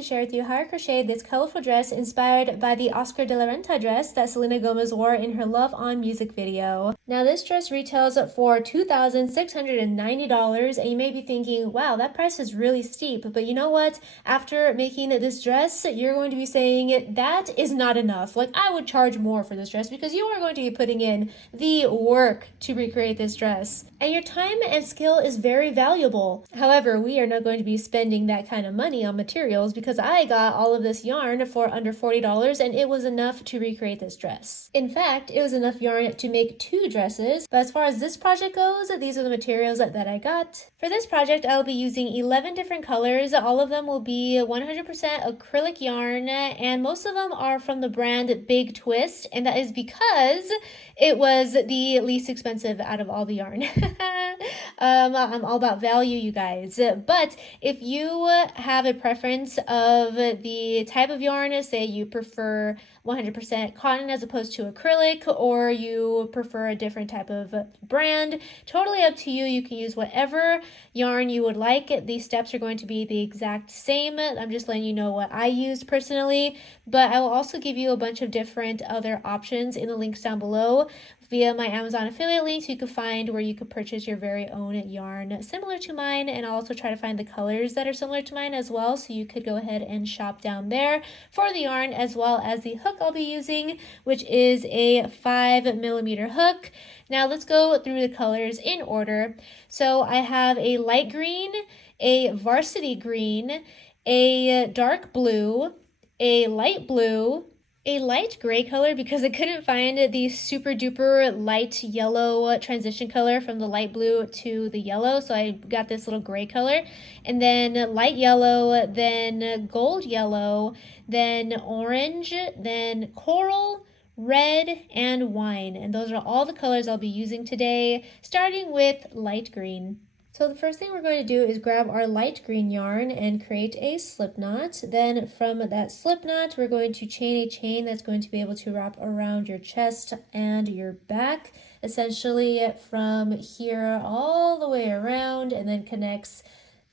to share with you how I crocheted this colorful dress inspired by the Oscar de la Renta dress that Selena Gomez wore in her Love on Music video. Now this dress retails for $2,690, and you may be thinking, wow, that price is really steep, but you know what? After making this dress, you're going to be saying that is not enough. Like, I would charge more for this dress because you are going to be putting in the work to recreate this dress. And your time and skill is very valuable. However, we are not going to be spending that kind of money on materials because I got all of this yarn for under $40 and it was enough to recreate this dress. In fact, it was enough yarn to make 2 dresses, but as far as this project goes, these are the materials that I got. For this project, I'll be using 11 different colors. All of them will be 100% acrylic yarn, and most of them are from the brand Big Twist, and that is because it was the least expensive out of all the yarn. I'm all about value, you guys. But if you have a preference of the type of yarn, say you prefer 100% cotton as opposed to acrylic, or you prefer a different type of brand, totally up to you. You can use whatever yarn you would like. These steps are going to be the exact same. I'm just letting you know what I used personally, but I will also give you a bunch of different other options in the links down below via my Amazon affiliate links. You can find where you could purchase your very own yarn similar to mine, and I'll also try to find the colors that are similar to mine as well, so you could go ahead and shop down there for the yarn, as well as the hook I'll be using, which is a 5mm hook. Now let's go through the colors in order. So I have a light green, a varsity green, a dark blue, a light blue, a light gray color because I couldn't find the super duper light yellow transition color from the light blue to the yellow, so I got this little gray color, and then light yellow, then gold yellow, then orange, then coral, red, and wine. And those are all the colors I'll be using today, starting with light green. So the first thing we're going to do is grab our light green yarn and create a slip knot. Then from that slip knot, we're going to chain a chain that's going to be able to wrap around your chest and your back, essentially from here all the way around, and then connects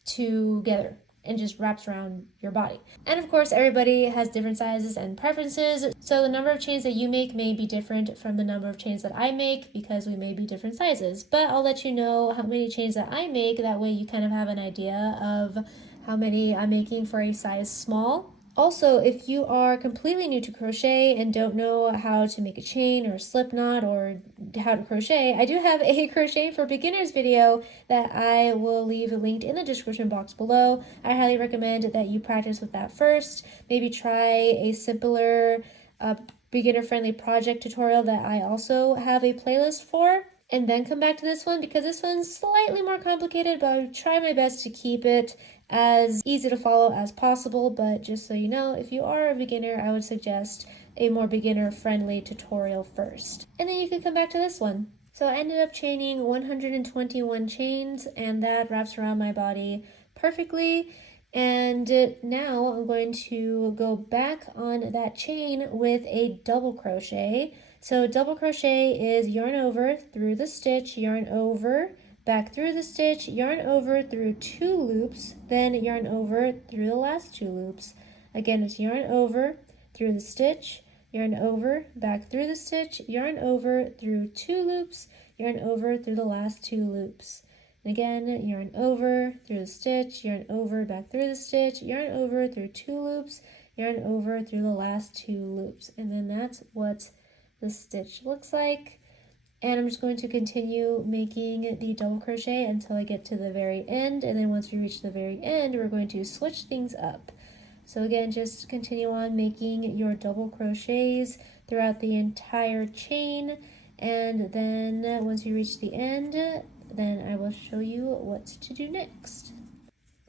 together and just wraps around your body. And of course, everybody has different sizes and preferences, so the number of chains that you make may be different from the number of chains that I make because we may be different sizes. But I'll let you know how many chains that I make, that way you kind of have an idea of how many I'm making for a size small. Also, if you are completely new to crochet and don't know how to make a chain or a slip knot or how to crochet, I do have a crochet for beginners video that I will leave linked in the description box below. I highly recommend that you practice with that first. Maybe try a simpler beginner-friendly project tutorial that I also have a playlist for, and then come back to this one because this one's slightly more complicated, but I'll try my best to keep it as easy to follow as possible. But just so you know, if you are a beginner, I would suggest a more beginner-friendly tutorial first, and then you can come back to this one. So I ended up chaining 121 chains, and that wraps around my body perfectly. And now I'm going to go back on that chain with a double crochet. So double crochet is yarn over through the stitch, yarn over, back through the stitch, yarn over through 2 loops, then yarn over through the last 2 loops. Again, it's yarn over through the stitch, yarn over, back through the stitch, yarn over through 2 loops, yarn over through the last 2 loops. And again, yarn over through the stitch, yarn over, back through the stitch, yarn over through 2 loops, yarn over through the last 2 loops. And then that's what the stitch looks like. And I'm just going to continue making the double crochet until I get to the very end, and then once we reach the very end, we're going to switch things up. So again, just continue on making your double crochets throughout the entire chain, and then once you reach the end, then I will show you what to do next.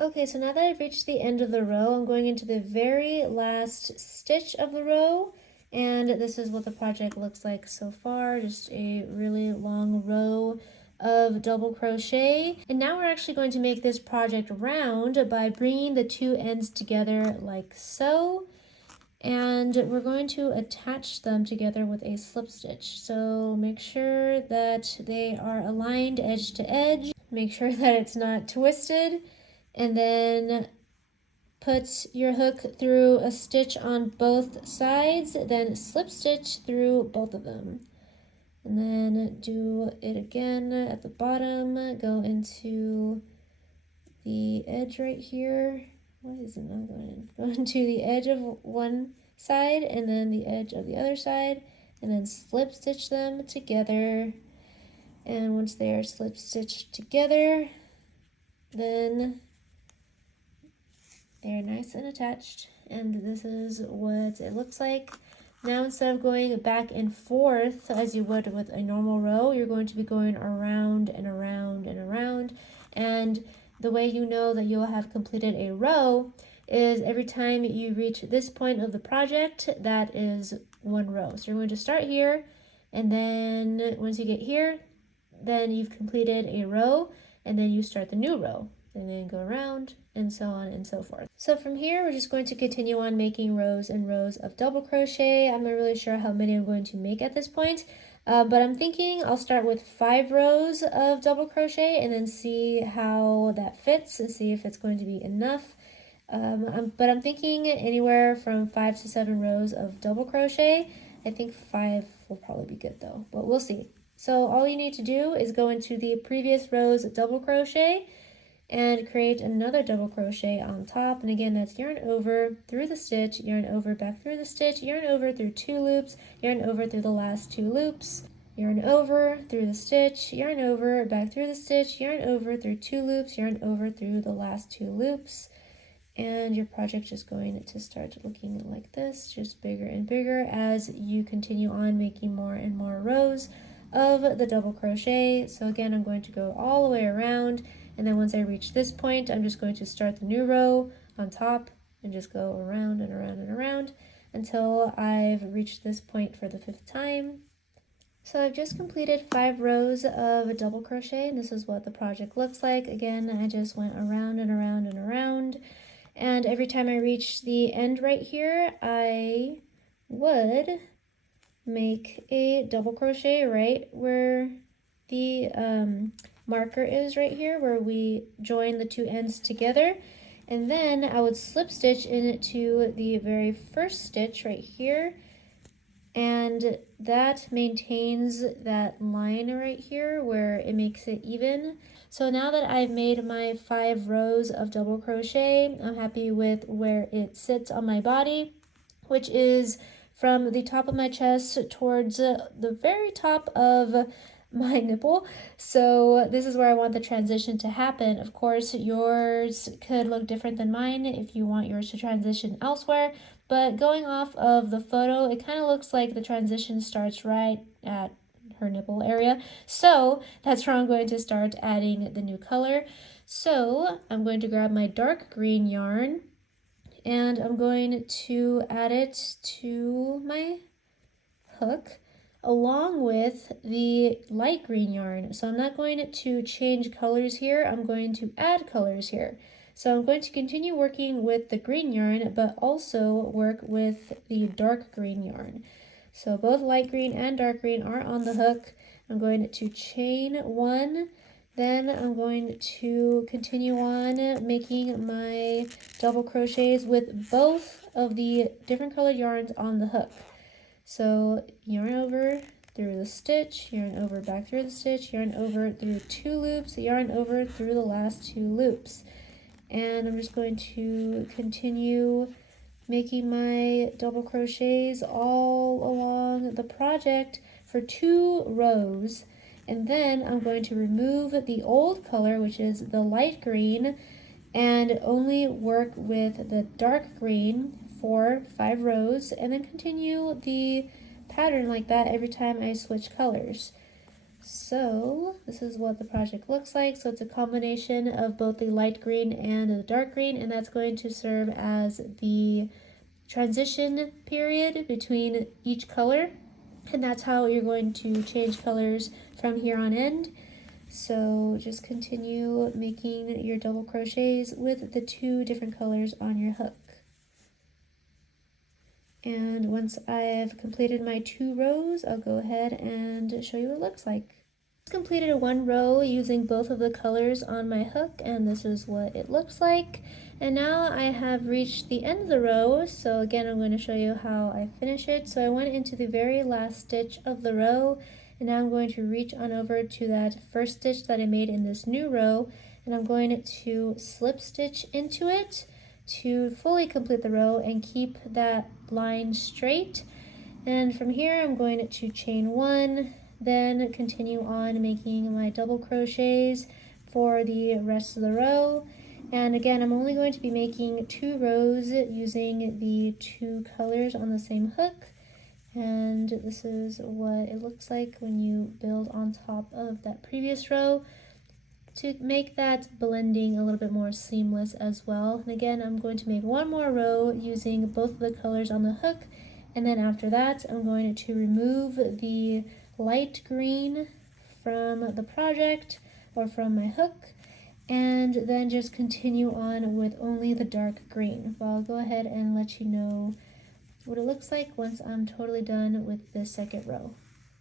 Okay, so now that I've reached the end of the row, I'm going into the very last stitch of the row. And this is what the project looks like so far, just a really long row of double crochet. And now we're actually going to make this project round by bringing the 2 ends together like so. And we're going to attach them together with a slip stitch. So make sure that they are aligned edge to edge. Make sure that it's not twisted. And then put your hook through a stitch on both sides, then slip stitch through both of them. And then do it again at the bottom, go into the edge right here. Why is it not going in? Go into the edge of one side and then the edge of the other side, and then slip stitch them together. And once they are slip stitched together, then they're nice and attached, and this is what it looks like. Now, instead of going back and forth as you would with a normal row, you're going to be going around and around and around. And the way you know that you'll have completed a row is every time you reach this point of the project, that is one row. So you're going to start here, and then once you get here, then you've completed a row, and then you start the new row, and then go around, and so on and so forth. So from here, we're just going to continue on making rows and rows of double crochet. I'm not really sure how many I'm going to make at this point, but I'm thinking I'll start with 5 rows of double crochet and then see how that fits and see if it's going to be enough. But I'm thinking anywhere from 5 to 7 rows of double crochet. I think 5 will probably be good though, but we'll see. So all you need to do is go into the previous row's double crochet and create another double crochet on top. And again, that's yarn over through the stitch, yarn over back through the stitch, yarn over through 2 loops, yarn over through the last 2 loops, yarn over through the stitch, yarn over back through the stitch, yarn over through 2 loops, yarn over through the last 2 loops. And your project is going to start looking like this, just bigger and bigger as you continue on making more and more rows of the double crochet. So again, I'm going to go all the way around, and then once I reach this point, I'm just going to start the new row on top and just go around and around and around until I've reached this point for the 5th time. So I've just completed 5 rows of double crochet, and this is what the project looks like. Again, I just went around and around and around, and every time I reach the end right here, I would make a double crochet right where the marker is right here, where we join the 2 ends together, and then I would slip stitch into the very first stitch right here, and that maintains that line right here where it makes it even. So now that I've made my 5 rows of double crochet, I'm happy with where it sits on my body, which is from the top of my chest towards the very top of my nipple. So this is where I want the transition to happen. Of course, yours could look different than mine if you want yours to transition elsewhere, but going off of the photo, it kind of looks like the transition starts right at her nipple area. So that's where I'm going to start adding the new color. So I'm going to grab my dark green yarn, and I'm going to add it to my hook along with the light green yarn. So I'm not going to change colors here, I'm going to add colors here. So I'm going to continue working with the green yarn, but also work with the dark green yarn. So both light green and dark green are on the hook. I'm going to chain 1, then I'm going to continue on making my double crochets with both of the different colored yarns on the hook. So yarn over through the stitch, yarn over back through the stitch, yarn over through 2 loops, yarn over through the last 2 loops. And I'm just going to continue making my double crochets all along the project for 2 rows. And then I'm going to remove the old color, which is the light green, and only work with the dark green for 5 rows, and then continue the pattern like that every time I switch colors. So this is what the project looks like. So it's a combination of both the light green and the dark green, and that's going to serve as the transition period between each color, and that's how you're going to change colors from here on in. So just continue making your double crochets with the 2 different colors on your hook. And once I've completed my 2 rows, I'll go ahead and show you what it looks like. Completed one row using both of the colors on my hook, and this is what it looks like. And now I have reached the end of the row, so again I'm going to show you how I finish it. So I went into the very last stitch of the row, and now I'm going to reach on over to that first stitch that I made in this new row, and I'm going to slip stitch into it to fully complete the row and keep that line straight. And from here I'm going to chain one, then continue on making my double crochets for the rest of the row. And again, I'm only going to be making 2 rows using the 2 colors on the same hook. And this is what it looks like when you build on top of that previous row to make that blending a little bit more seamless as well. And again, I'm going to make 1 more row using both of the colors on the hook. And then after that, I'm going to remove the light green from the project or from my hook, and then just continue on with only the dark green. Well, I'll go ahead and let you know what it looks like once I'm totally done with this second row.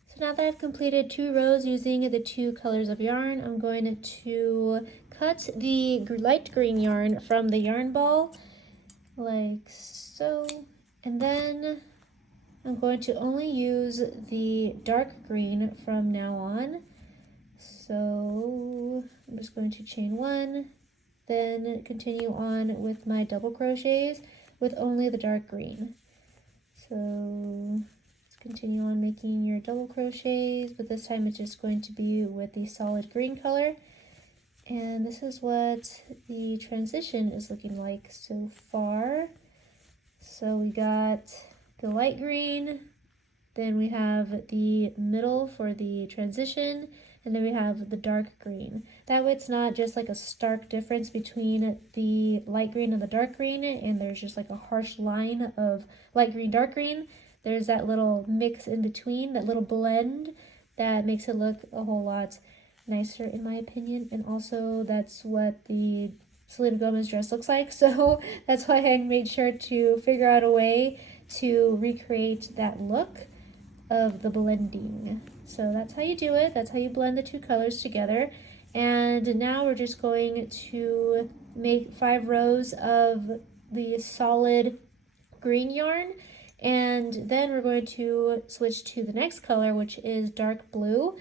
So now that I've completed 2 rows using the 2 colors of yarn, I'm going to cut the light green yarn from the yarn ball like so, and then I'm going to only use the dark green from now on. So I'm just going to chain 1, then continue on with my double crochets with only the dark green. So let's continue on making your double crochets, but this time it's just going to be with the solid green color. And this is what the transition is looking like so far. So we got the light green, then we have the middle for the transition, and then we have the dark green. That way it's not just like a stark difference between the light green and the dark green, and there's just like a harsh line of light green, dark green. There's that little mix in between, that little blend that makes it look a whole lot nicer in my opinion. And also that's what the Selena Gomez dress looks like, so that's why I made sure to figure out a way to recreate that look of the blending. So that's how you do it. That's how you blend the 2 colors together. And now we're just going to make 5 rows of the solid green yarn, and then we're going to switch to the next color, which is dark blue.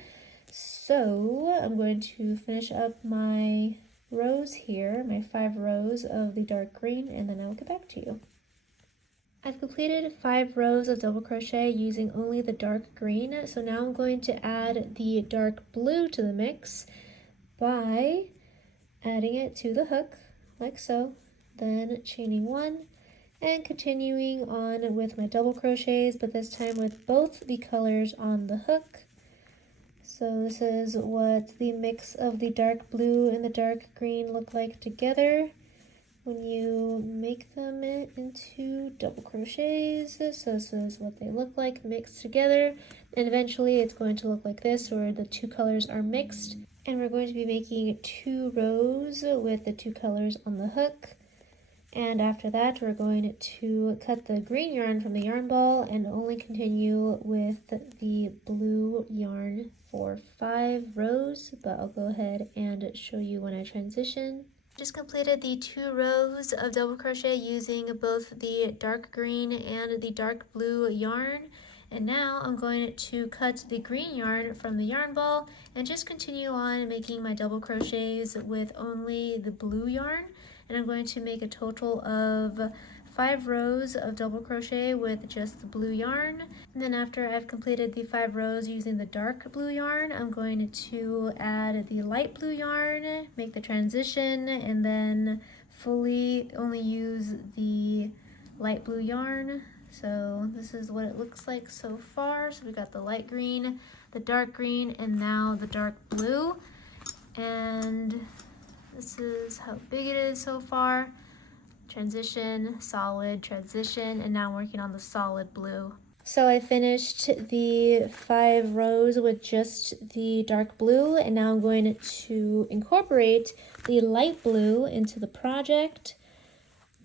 So I'm going to finish up my rows here, my 5 rows of the dark green, and then I'll get back to you. I've completed 5 rows of double crochet using only the dark green, so now I'm going to add the dark blue to the mix by adding it to the hook, like so, then chaining 1, and continuing on with my double crochets, but this time with both the colors on the hook. So this is what the mix of the dark blue and the dark green look like together when you make them into double crochets. So this is what they look like mixed together, and eventually it's going to look like this, where the 2 colors are mixed. And we're going to be making 2 rows with the 2 colors on the hook, and after that we're going to cut the green yarn from the yarn ball and only continue with the blue yarn for 5 rows, but I'll go ahead and show you when I transition. Just completed the 2 rows of double crochet using both the dark green and the dark blue yarn, and now I'm going to cut the green yarn from the yarn ball and just continue on making my double crochets with only the blue yarn. And I'm going to make a total of 5 rows of double crochet with just the blue yarn. And then after I've completed the 5 rows using the dark blue yarn, I'm going to add the light blue yarn, make the transition, and then fully only use the light blue yarn. So this is what it looks like so far. So we got the light green, the dark green, and now the dark blue. And this is how big it is so far. Transition, solid, transition, and now I'm working on the solid blue. So I finished the 5 rows with just the dark blue, and now I'm going to incorporate the light blue into the project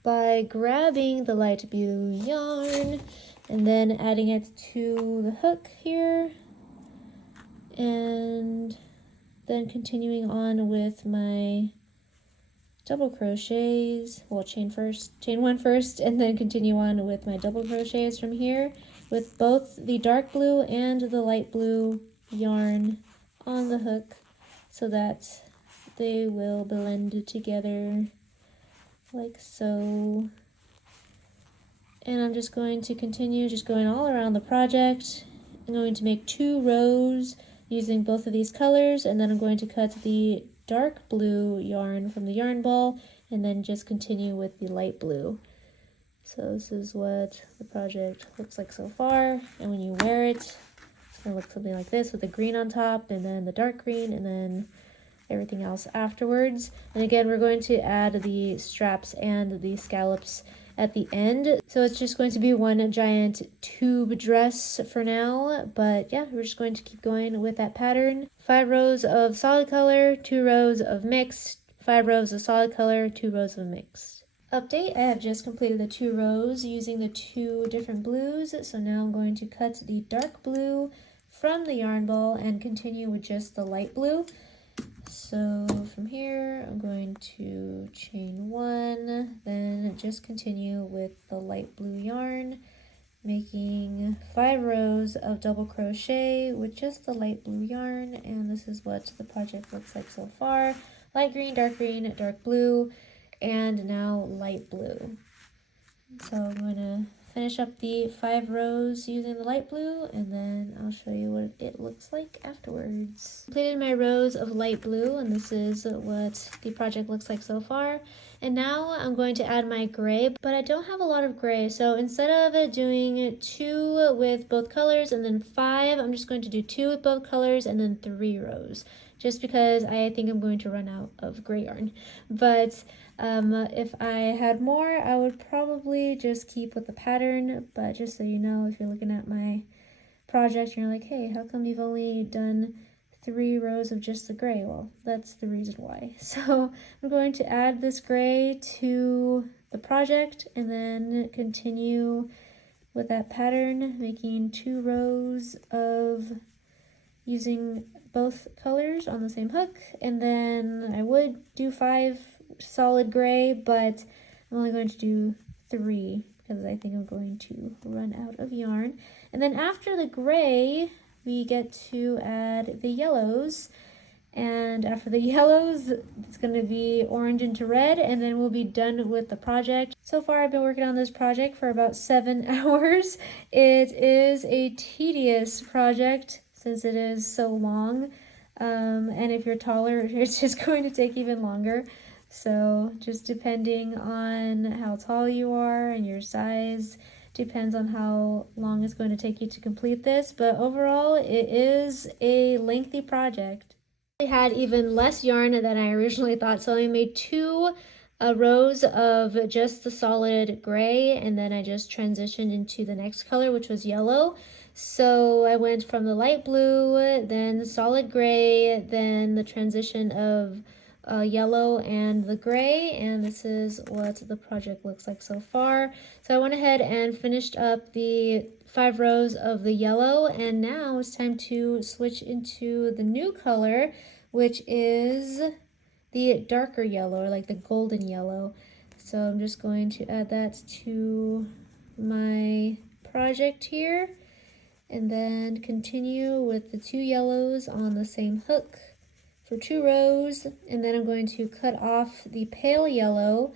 by grabbing the light blue yarn and then adding it to the hook here. And Then continuing on with my double crochets, well, chain one first, and then continue on with my double crochets from here with both the dark blue and the light blue yarn on the hook so that they will blend together like so. And I'm just going to continue just going all around the project. I'm going to make 2 rows using both of these colors, and then I'm going to cut the dark blue yarn from the yarn ball and then just continue with the light blue. So this is what the project looks like so far, and when you wear it, it's going to look something like this with the green on top and then the dark green and then everything else afterwards. And again, we're going to add the straps and the scallops at the end. So it's just going to be one giant tube dress for now, but yeah, we're just going to keep going with that pattern. 5 rows of solid color, 2 rows of mixed, 5 rows of solid color, 2 rows of mixed. Update, I have just completed the 2 rows using the 2 different blues, so now I'm going to cut the dark blue from the yarn ball and continue with just the light blue. So from here, I'm going to chain 1, then just continue with the light blue yarn, making 5 rows of double crochet with just the light blue yarn, and this is what the project looks like so far. Light green, dark blue, and now light blue. So I'm going to finish up the 5 rows using the light blue, and then I'll show you what it looks like afterwards. Completed my rows of light blue, and this is what the project looks like so far. And now I'm going to add my gray, but I don't have a lot of gray, so instead of doing 2 with both colors and then 5, I'm just going to do 2 with both colors and then 3 rows, just because I think I'm going to run out of gray yarn. But if I had more, I would probably just keep with the pattern, but just so you know, if you're looking at my project and you're like, hey, how come you've only done 3 rows of just the gray? Well, that's the reason why. So I'm going to add this gray to the project and then continue with that pattern, making 2 rows of using both colors on the same hook, and then I would do 5 solid gray, but I'm only going to do 3 because I think I'm going to run out of yarn. And then after the gray, we get to add the yellows, and after the yellows, it's going to be orange into red, and then we'll be done with the project. So far, I've been working on this project for about 7 hours. It is a tedious project since it is so long, and if you're taller, it's just going to take even longer. So just depending on how tall you are and your size, depends on how long it's going to take you to complete this, but overall it is a lengthy project. I had even less yarn than I originally thought, so I made 2 rows of just the solid gray, and then I just transitioned into the next color, which was yellow. So I went from the light blue, then solid gray, then the transition of yellow and the gray, and this is what the project looks like so far. So I went ahead and finished up the 5 rows of the yellow, and now it's time to switch into the new color, which is the darker yellow, or like the golden yellow. So I'm just going to add that to my project here, and then continue with the 2 yellows on the same hook for 2 rows, and then I'm going to cut off the pale yellow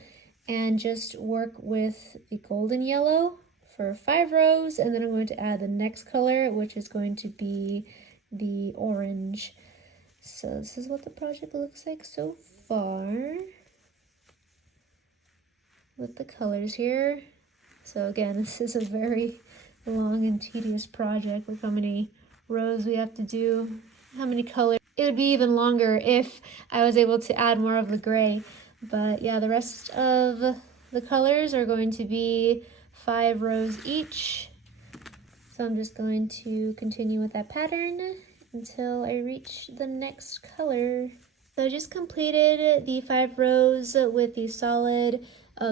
and just work with the golden yellow for 5 rows, and then I'm going to add the next color, which is going to be the orange. So this is what the project looks like so far with the colors here. So again, this is a very long and tedious project. Look how many rows we have to do, how many colors. It would be even longer if I was able to add more of the gray. But yeah, the rest of the colors are going to be 5 rows each. So I'm just going to continue with that pattern until I reach the next color. So I just completed the 5 rows with the solid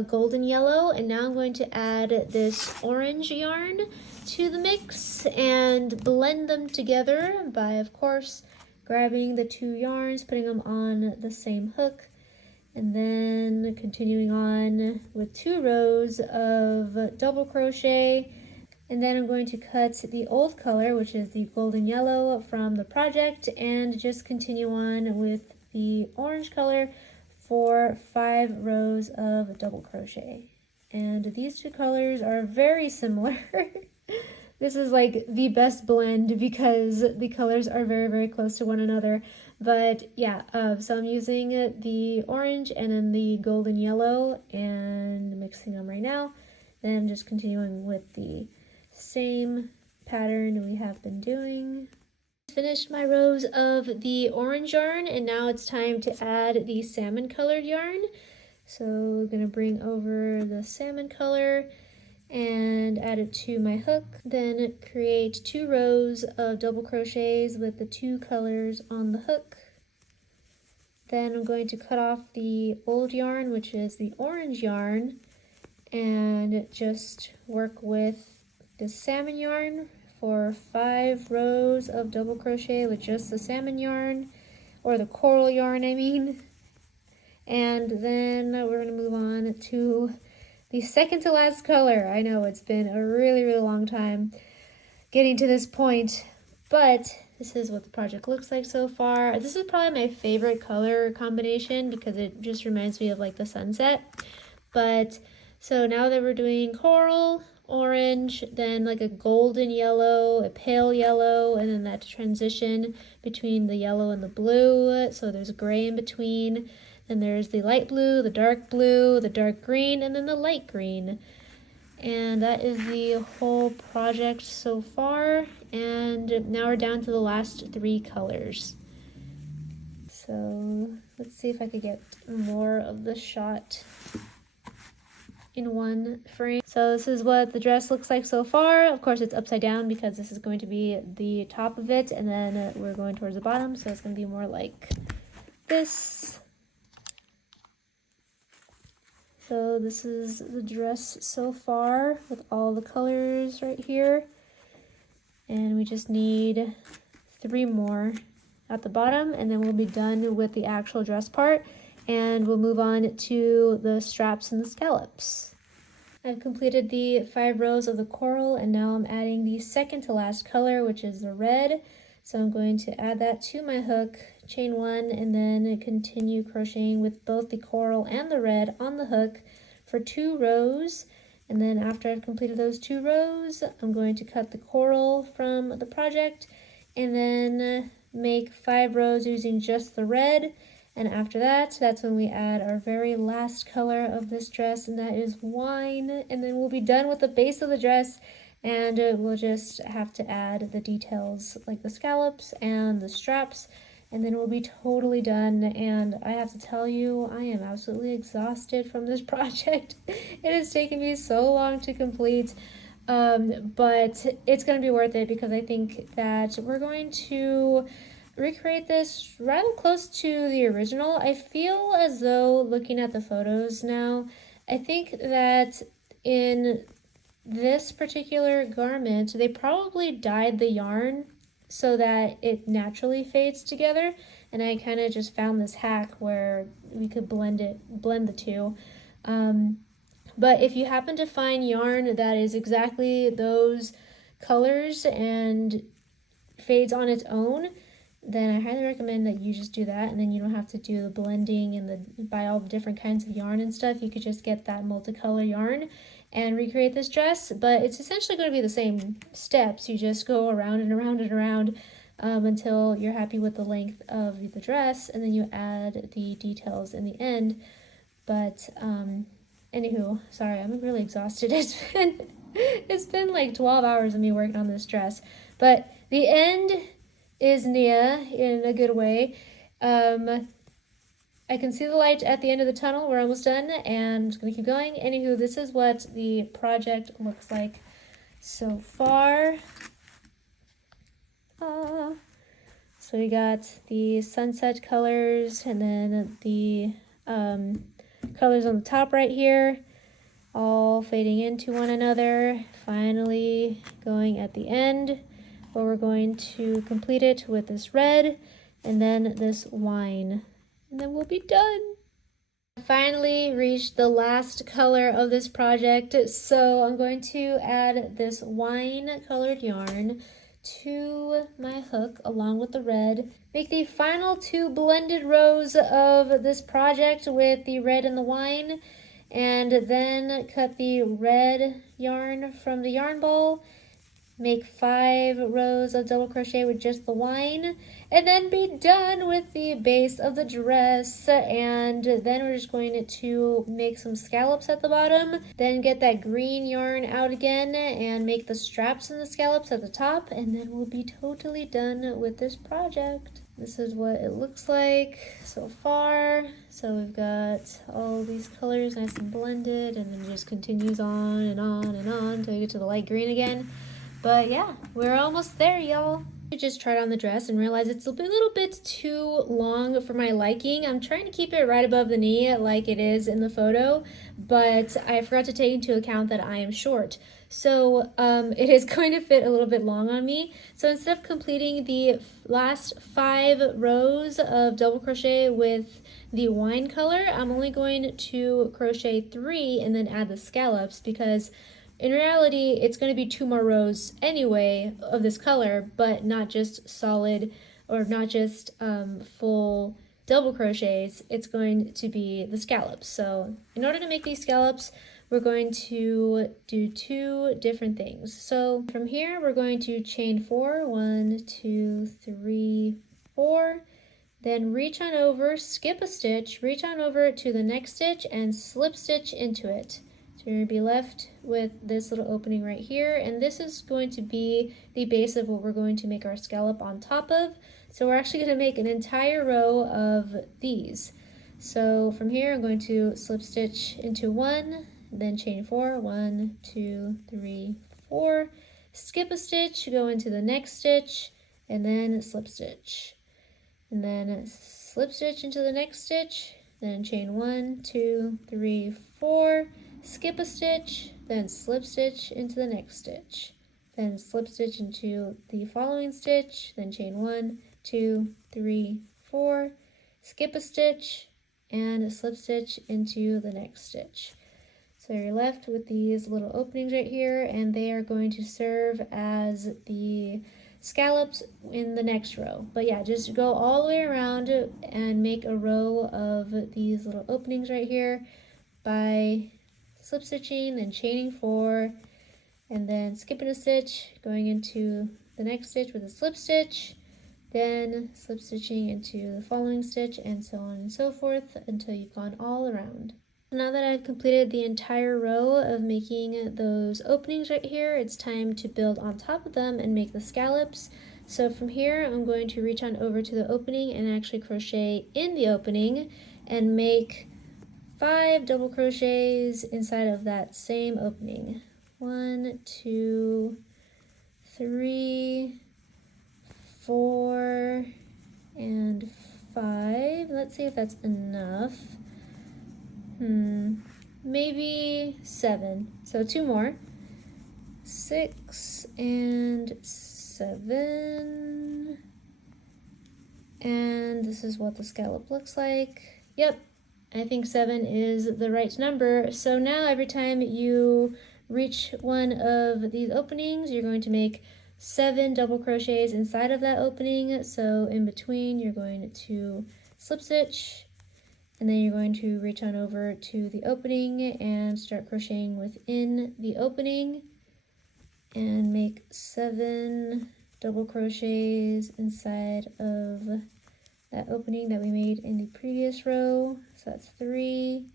golden yellow, and now I'm going to add this orange yarn to the mix and blend them together by, of course, grabbing the 2 yarns, putting them on the same hook, and then continuing on with 2 rows of double crochet. And then I'm going to cut the old color, which is the golden yellow, from the project, and just continue on with the orange color for 5 rows of double crochet. And these 2 colors are very similar. This is like the best blend because the colors are very, very close to one another. But yeah, so I'm using the orange and then the golden yellow and mixing them right now. Then I'm just continuing with the same pattern we have been doing. Finished my rows of the orange yarn, and now it's time to add the salmon colored yarn. So we're going to bring over the salmon color and add it to my hook, then create 2 rows of double crochets with the 2 colors on the hook. Then I'm going to cut off the old yarn, which is the orange yarn, and just work with the salmon yarn for 5 rows of double crochet with just the salmon yarn, or the coral yarn I mean. And then we're going to move on to the second to last color. I know it's been a really, really long time getting to this point, but this is what the project looks like so far. This is probably my favorite color combination because it just reminds me of like the sunset. But so now that we're doing coral, orange, then like a golden yellow, a pale yellow, and then that transition between the yellow and the blue. So there's gray in between. Then there's the light blue, the dark green, and then the light green. And that is the whole project so far. And now we're down to the last 3 colors. So let's see if I could get more of the shot in one frame. So this is what the dress looks like so far. Of course it's upside down because this is going to be the top of it, and then we're going towards the bottom, so it's going to be more like this. So this is the dress so far with all the colors right here. And we just need 3 more at the bottom, and then we'll be done with the actual dress part, and we'll move on to the straps and the scallops. I've completed the 5 rows of the coral, and now I'm adding the second to last color, which is the red. So I'm going to add that to my hook, chain 1, and then continue crocheting with both the coral and the red on the hook for 2 rows. And then after I've completed those 2 rows, I'm going to cut the coral from the project and then make 5 rows using just the red. And after that, that's when we add our very last color of this dress, and that is wine. And then we'll be done with the base of the dress, and we'll just have to add the details like the scallops and the straps, and then we'll be totally done. And I have to tell you, I am absolutely exhausted from this project. It has taken me so long to complete, but it's going to be worth it because I think that we're going to recreate this rather close to the original. I feel as though, looking at the photos now, I think that in this particular garment, they probably dyed the yarn so that it naturally fades together, and I kind of just found this hack where we could blend the two. But if you happen to find yarn that is exactly those colors and fades on its own, then I highly recommend that you just do that, and then you don't have to do the blending and buy all the different kinds of yarn and stuff. You could just get that multicolor yarn and recreate this dress, but it's essentially going to be the same steps. You just go around and around and around until you're happy with the length of the dress, and then you add the details in the end. But anywho, sorry, I'm really exhausted. It's been like 12 hours of me working on this dress, but the end is near in a good way. I can see the light at the end of the tunnel. We're almost done, and I'm just gonna keep going. Anywho, this is what the project looks like so far. So we got the sunset colors, and then the colors on the top right here, all fading into one another. Finally going at the end, where we're going to complete it with this red, and then this wine, and then we'll be done. Finally reached the last color of this project, so I'm going to add this wine colored yarn to my hook along with the red. Make the final 2 blended rows of this project with the red and the wine, and then cut the red yarn from the yarn ball. Make 5 rows of double crochet with just the wine, and then be done with the base of the dress. And then we're just going to make some scallops at the bottom, then get that green yarn out again and make the straps and the scallops at the top, and then we'll be totally done with this project. This is what it looks like so far. So we've got all these colors nice and blended, and then it just continues on and on and on until you get to the light green again. But yeah, we're almost there, y'all. I just tried on the dress and realized it's a little bit too long for my liking. I'm trying to keep it right above the knee like it is in the photo, but I forgot to take into account that I am short. So it is going to fit a little bit long on me. So instead of completing the last 5 rows of double crochet with the wine color, I'm only going to crochet 3 and then add the scallops, because in reality, it's going to be 2 more rows anyway of this color, but not just solid or not just full double crochets. It's going to be the scallops. So in order to make these scallops, we're going to do 2 different things. So from here, we're going to chain 4, 1, 2, 3, 4, then reach on over, skip a stitch, reach on over to the next stitch and slip stitch into it. So you're going to be left with this little opening right here, and this is going to be the base of what we're going to make our scallop on top of. So we're actually going to make an entire row of these. So from here I'm going to slip stitch into 1, then chain 4, 1, 2, 3, 4, skip a stitch, go into the next stitch, and then slip stitch. And then slip stitch into the next stitch, then chain 1, 2, 3, 4, skip a stitch, then slip stitch into the next stitch, then slip stitch into the following stitch, then chain 1, 2, 3, 4, skip a stitch, and slip stitch into the next stitch. So you're left with these little openings right here, and they are going to serve as the scallops in the next row. But yeah, just go all the way around and make a row of these little openings right here by slip stitching, then chaining 4, and then skipping a stitch, going into the next stitch with a slip stitch, then slip stitching into the following stitch, and so on and so forth until you've gone all around. Now that I've completed the entire row of making those openings right here, it's time to build on top of them and make the scallops. So from here, I'm going to reach on over to the opening and actually crochet in the opening and make 5 double crochets inside of that same opening. 1, 2, 3, 4, and 5. Let's see if that's enough. Maybe 7. So 2 more. 6 and 7. And this is what the scallop looks like. Yep, I think 7 is the right number. So now every time you reach one of these openings, you're going to make 7 double crochets inside of that opening. So in between, you're going to slip stitch, and then you're going to reach on over to the opening and start crocheting within the opening and make 7 double crochets inside of that opening that we made in the previous row. So that's 3,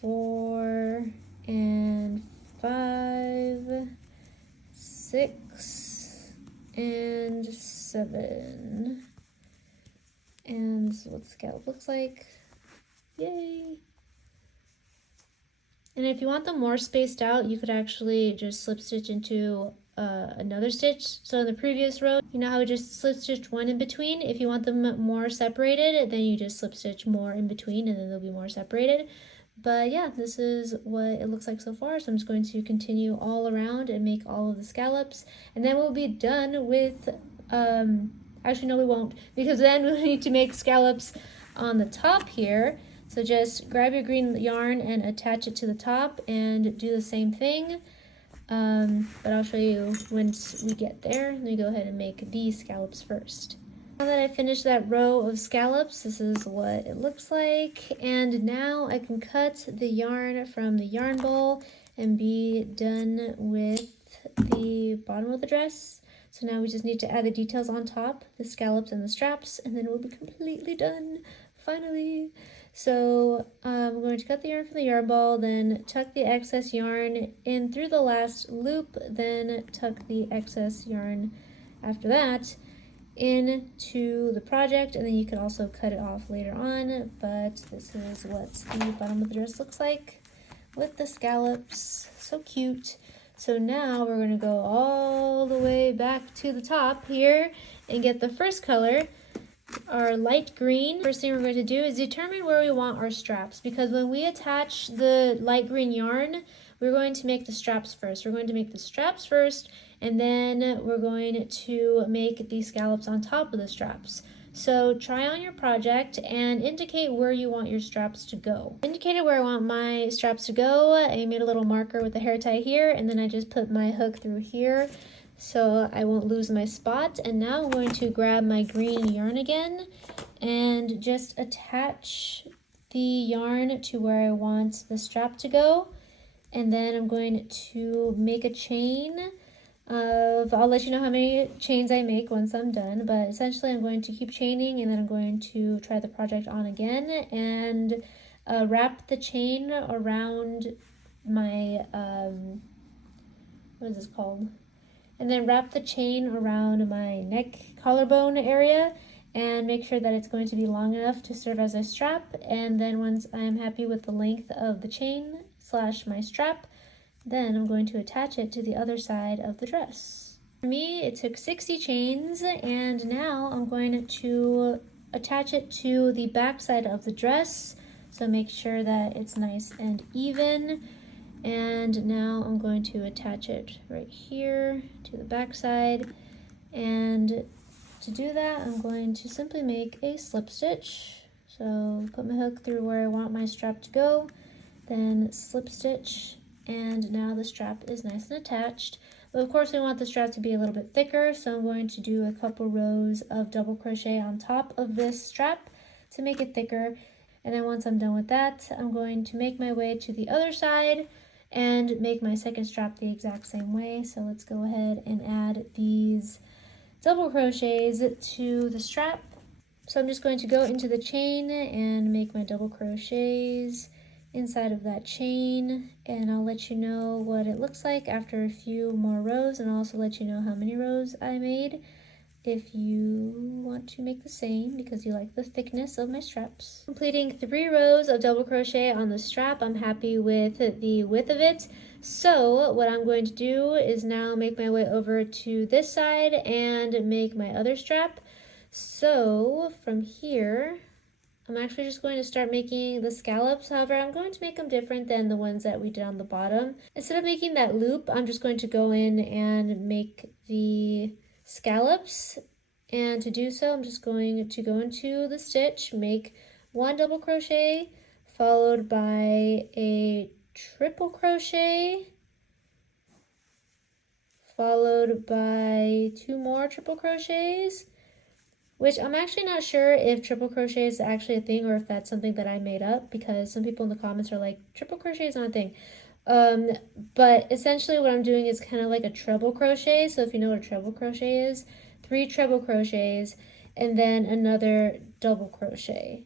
4, and 5, 6, and 7. And this is what the scallop looks like. Yay! And if you want them more spaced out, you could actually just slip stitch into another stitch. So in the previous row, you know how we just slip stitched 1 in between? If you want them more separated, then you just slip stitch more in between and then they'll be more separated. But yeah, this is what it looks like so far. So I'm just going to continue all around and make all of the scallops. And then we'll be done with Actually, no, we won't, because then we need to make scallops on the top here. So just grab your green yarn and attach it to the top and do the same thing. But I'll show you once we get there. Let me go ahead and make these scallops first. Now that I finished that row of scallops, this is what it looks like. And now I can cut the yarn from the yarn bowl and be done with the bottom of the dress. So now we just need to add the details on top, the scallops and the straps, and then we'll be completely done, finally. So I'm going to cut the yarn from the yarn ball, then tuck the excess yarn in through the last loop, then tuck the excess yarn after that into the project, and then you can also cut it off later on. But this is what the bottom of the dress looks like with the scallops. So cute. So now we're going to go all the way back to the top here and get the first color, our light green. First thing we're going to do is determine where we want our straps, because when we attach the light green yarn, we're going to make the straps first. We're going to make the straps first, and then we're going to make the scallops on top of the straps. So try on your project and indicate where you want your straps to go. Indicated where I want my straps to go. I made a little marker with the hair tie here, and then I just put my hook through here so I won't lose my spot. And now I'm going to grab my green yarn again and just attach the yarn to where I want the strap to go. And then I'm going to make a chain of, I'll let you know how many chains I make once I'm done, but essentially I'm going to keep chaining, and then I'm going to try the project on again and wrap the chain around my, what is this called? And then wrap the chain around my neck collarbone area and make sure that it's going to be long enough to serve as a strap. And then once I'm happy with the length of the chain / my strap, then I'm going to attach it to the other side of the dress. For me, it took 60 chains, and now I'm going to attach it to the back side of the dress. So make sure that it's nice and even. And now I'm going to attach it right here to the back side. And to do that, I'm going to simply make a slip stitch. So put my hook through where I want my strap to go, then slip stitch, and now the strap is nice and attached. But of course we want the strap to be a little bit thicker, so I'm going to do a couple rows of double crochet on top of this strap to make it thicker. And then once I'm done with that, I'm going to make my way to the other side and make my second strap the exact same way. So let's go ahead and add these double crochets to the strap. So I'm just going to go into the chain and make my double crochets inside of that chain, and I'll let you know what it looks like after a few more rows, and I'll also let you know how many rows I made if you want to make the same because you like the thickness of my straps. Completing 3 rows of double crochet on the strap, I'm happy with the width of it. So what I'm going to do is now make my way over to this side and make my other strap. So from here, I'm actually just going to start making the scallops. However, I'm going to make them different than the ones that we did on the bottom. Instead of making that loop, I'm just going to go in and make the scallops. And to do so, I'm just going to go into the stitch, make 1 double crochet, followed by a triple crochet, followed by 2 more triple crochets, which I'm actually not sure if triple crochet is actually a thing or if that's something that I made up, because some people in the comments are like, triple crochet is not a thing. But essentially what I'm doing is kind of like a treble crochet. So if you know what a treble crochet is, 3 treble crochets and then another double crochet.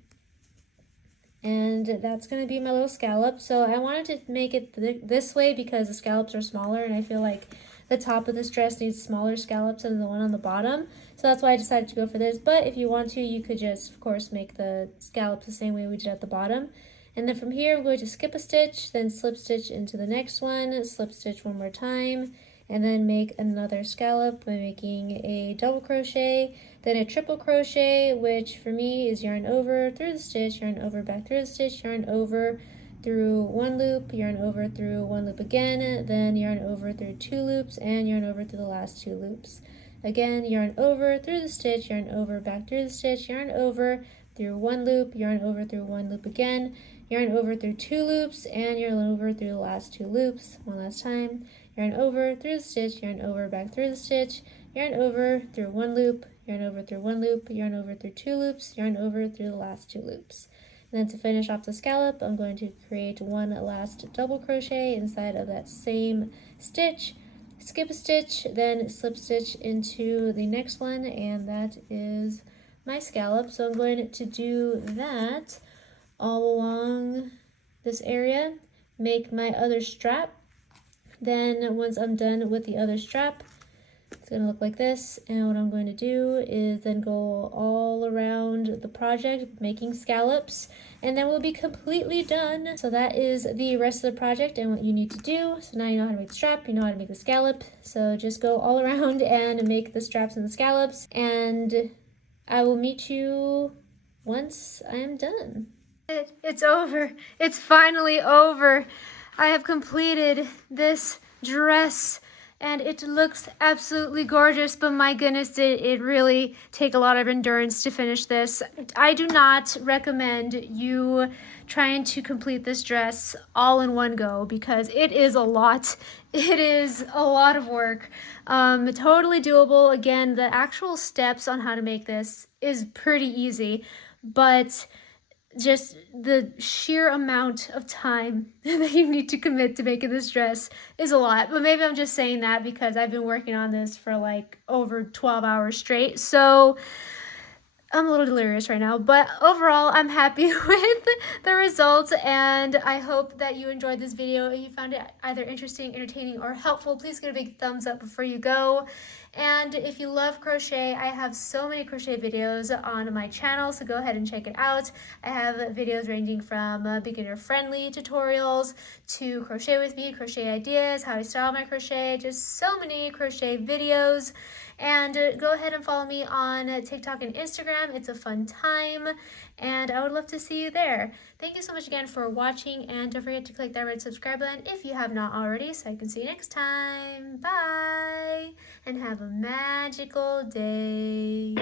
And that's going to be my little scallop. So I wanted to make it this way because the scallops are smaller, and I feel like the top of this dress needs smaller scallops than the one on the bottom. So that's why I decided to go for this. But if you want to, you could just, of course, make the scallops the same way we did at the bottom. And then from here, I'm going to skip a stitch, then slip stitch into the next one, slip stitch 1 more time, and then make another scallop by making a double crochet, then a triple crochet, which for me is yarn over through the stitch, yarn over back through the stitch, yarn over through 1 loop, yarn over through 1 loop again, then yarn over through 2 loops, and yarn over through the last 2 loops. Again, yarn over through the stitch, yarn over, back through the stitch, yarn over through one loop, yarn over through one loop again, yarn over through two loops, and yarn over through the last two loops. One last time, yarn over through the stitch, yarn over, back through the stitch, yarn over through one loop, yarn over through one loop, yarn over through two loops, yarn over through the last two loops. And then to finish off the scallop, I'm going to create one last double crochet inside of that same stitch, skip a stitch, then slip stitch into the next one, and that is my scallop. So I'm going to do that all along this area, make my other strap. Then once I'm done with the other strap, it's going to look like this, and what I'm going to do is then go all around the project making scallops, and then we'll be completely done. So that is the rest of the project and what you need to do. So now you know how to make the strap, you know how to make the scallop, so just go all around and make the straps and the scallops, and I will meet you once I am done. It's over. It's finally over. I have completed this dress and it looks absolutely gorgeous, but my goodness, did it really take a lot of endurance to finish this. I do not recommend you trying to complete this dress all in one go because it is a lot. It is a lot of work. Totally doable. Again, the actual steps on how to make this is pretty easy, but just the sheer amount of time that you need to commit to making this dress is a lot. But maybe I'm just saying that because I've been working on this for like over 12 hours straight. So I'm a little delirious right now, but overall I'm happy with the results, and I hope that you enjoyed this video. If you found it either interesting, entertaining, or helpful, please give it a big thumbs up before you go. And if you love crochet, I have so many crochet videos on my channel, so go ahead and check it out. I have videos ranging from beginner-friendly tutorials to crochet with me, crochet ideas, how I style my crochet, just so many crochet videos. And go ahead and follow me on TikTok and Instagram. It's a fun time, and I would love to see you there. Thank you so much again for watching, and don't forget to click that red subscribe button if you have not already, so I can see you next time. Bye, and have a magical day.